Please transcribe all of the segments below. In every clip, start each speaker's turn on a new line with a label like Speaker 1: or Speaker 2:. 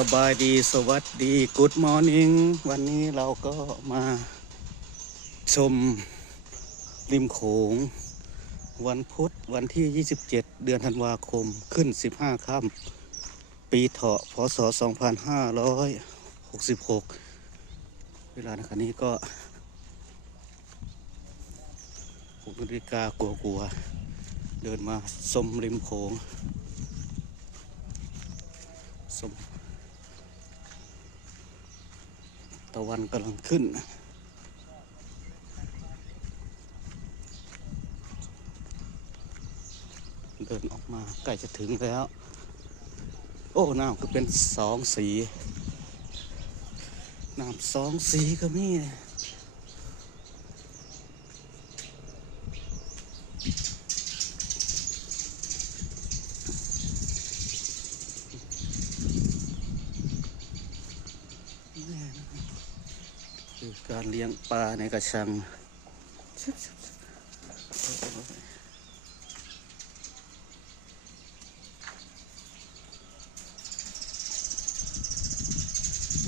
Speaker 1: สบายดีสวัสดี Good Morning วันนี้เราก็มาชมริมโขง วันพุธวันที่ 27 เดือนธันวาคมขึ้น 15ค่ำปีเถาะพศ 2566 เวลาในขณะนี้ก็6นาฬิกากลัวๆเดินมาชมริมโขงชม ตะวันกำลังขึ้นเดินออกมาใกล้จะถึงแล้ว โอ้น้ำก็เป็นสองสีน้ำสองสีก็มีคือ การเลี้ยงปลาในกระชัง ย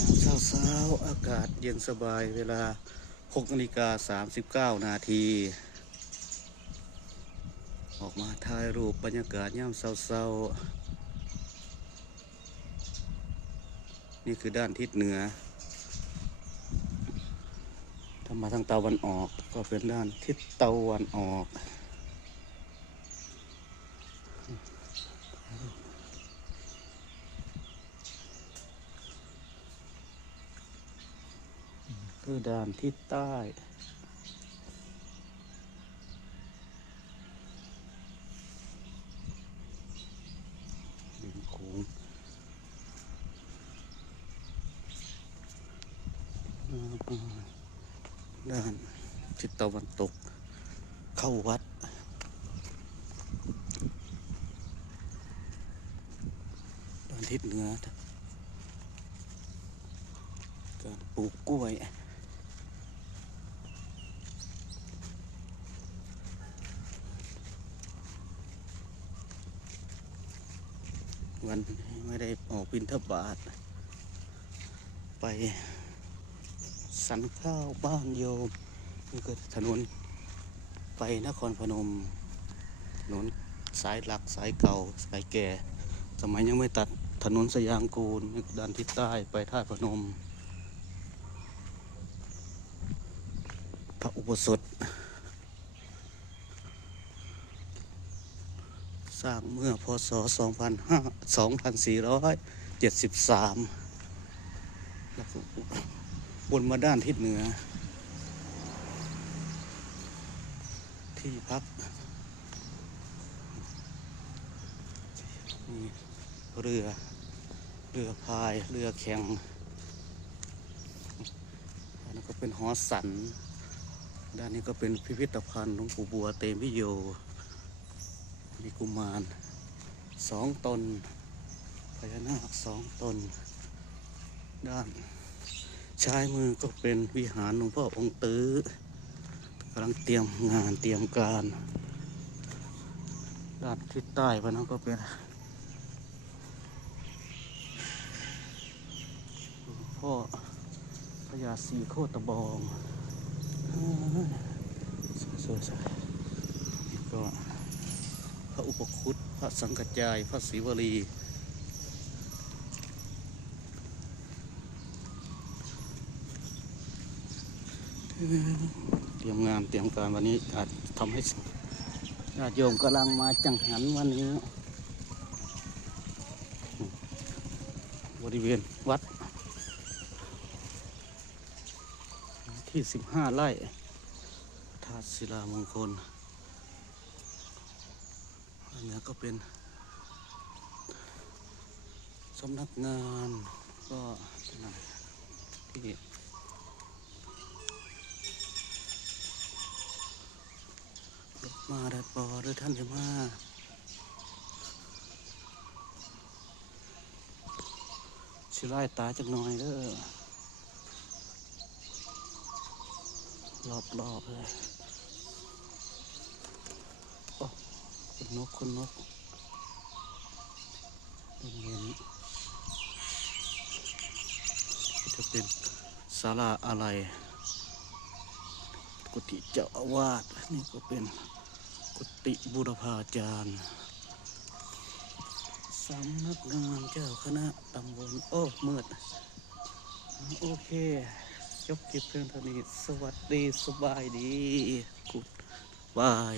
Speaker 1: ามเช้าๆ อากาศเย็นสบายเวลา6นาฬิกา39 นาที ออกมาถ่ายรูปบรรยากาศยามเช้าๆ นี่คือด้านทิศเหนือ มาทางตะวันออกก็เป็นด้านทิศตะวันออกคือด้านทิศใต้ริมโขงแล้วก็ ด้านทิศตะวันตก เข้าวัด ด้านทิศเหนือ การปลูกกล้วยวันไม่ได้ออกบินทบาท ไป สันข้าวบ้านโยมนี่ก็ถนนไปนครพนม ถนนสายหลักสายเก่าสายแก่ สมัยยังไม่ตัดถนนสยางกูลด้านทิศใต้ไปท่าพนม พระอุปสมบทสร้างเมื่อพศ 25 2473แล้วก็ วนมาด้านทิศเหนือ ที่พักมีเรือ เรือพาย เรือแข่งอันนั้นก็เป็นหอสัน ด้านนี้ก็เป็นพิพิธภัณฑ์หลวงปู่บัวเตมิโย มีกุมารสองตนพญานาคสองตน ด้าน ชายมือก็เป็นวิหารหลวงพ่อองค์ตื้อกำลังเตรียมงานเตรียมการ ด้านทิศใต้พนั้นก็เป็นพ่อพญาศรีโคตบองสวยๆนี่ก็พระอุปคุตพระสังกัจจาย พระศรีวลี เตรียมงานเตรียมการวันนี้อาจทำให้ญาติโยมกำลังมาจังหันวันนี้ บริเวณวัด ที่สิบห้าไร่ธาตุศิลามงคลอันนี้ก็เป็นสำนักงานก็ที่ รถ มาได้ปอหรือท่านจะมาชิไล่ตาจักหน่อยเด้อรอบรอบเลยโอ้คนนกคนนกเป็นเห็นเป็นศาลาอะไรกุฏิเจ้าอาวาสนี่ก็เป็น กุฏิบุรพาจารย์สำนักงานเจ้าคณะตำบลโอ้มืด โอเค ยกกิบเพียงเท่านี้ สวัสดีสบายดี กุดบาย